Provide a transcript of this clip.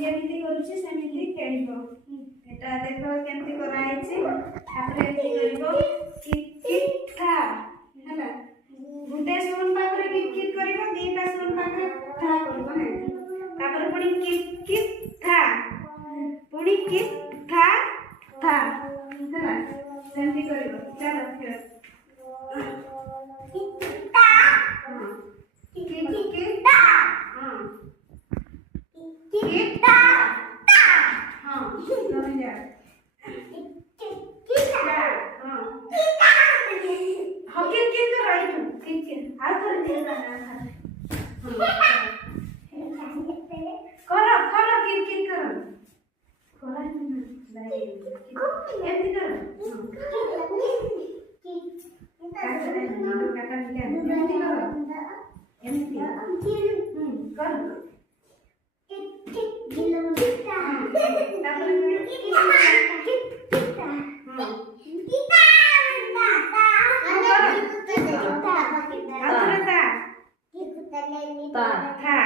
जेमिति करूछि सेमिति खेलिबो एटा देखो केमति कराई छी तापर एति करबो किट किट था हैला गुटे सुन पाखरे किट किट करबो दीटा सुन पाखरे था करबो है तापर पुनी किट किट था पुनी किट था हैला सेमति करबो चलो फिर किटा किटा हां किटा हां समझ जा किटा हां किट किट तो राइट किट किट आ कर दे ना करो करो किट किट करो करो ना एमती करो काका निकाल एमती करो एमती करो था